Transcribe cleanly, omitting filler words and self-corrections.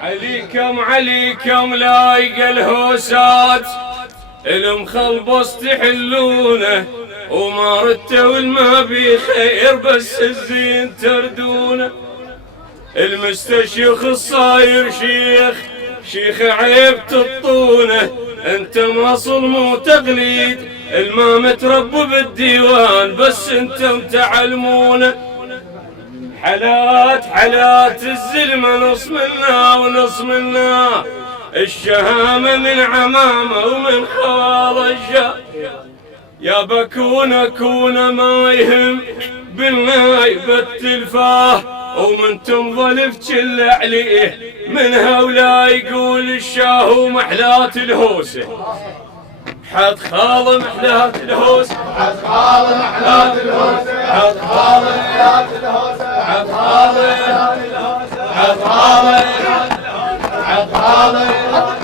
عليكم لايق الهوسات المخلبص تحلونه، وما ردتوا الما بخير بس الزين تردونه. المستشيخ الصاير شيخ عيب تطونه، انتم اصل مو تقليد الما متربى بالديوان بس انتم تعلمونه. حالات الزلمة نص منا ونص منا، الشهامة من عمامة ومن خال الجار. يا بكون ما يهم بالناي بالتلفاه، ومن تنظل في عليه منها ولا يقول الشاه ومحلات الهوسه. حد خال محلات الهوسه، حد خال محلات الهوسه، حد خال محلات الهوسه، حد خال محلات الهوسه، حد خال